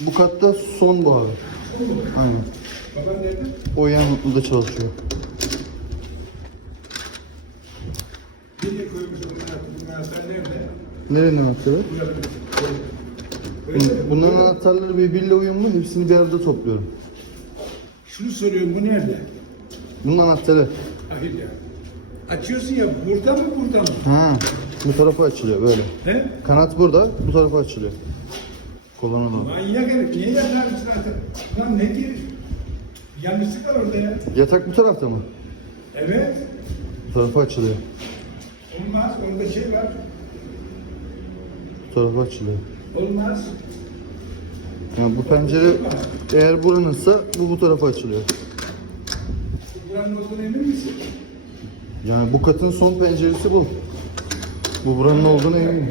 Bu katta son bu abi. Aynen. Baban nerede? O yan da çalışıyor. Nereye koymuş onlar? Sen nerede? Nerenin anahtarı? Bunların anahtarları birbiriyle uyumlu. Hepsini bir arada topluyorum. Şunu soruyorum, bu nerede? Bunun anahtarı. Hayır ya. Açıyorsun ya, burada mı burada mı? Ha, bu tarafa açılıyor böyle. He? Kanat burada, bu tarafa açılıyor. Kolona doğru. Manyak herif, niye yatar zaten? Lan ne diyor? Yanlışlık var orada ya. Yatak bu tarafta mı? Evet. Bu tarafa açılıyor. Olmaz, orada şey var. Bu tarafa açılıyor. Olmaz. Yani bu pencere eğer buranınsa bu tarafa açılıyor. Buranın olduğunu emin misin? Yani bu katın son penceresi bu. Bu buranın olduğuna eminim.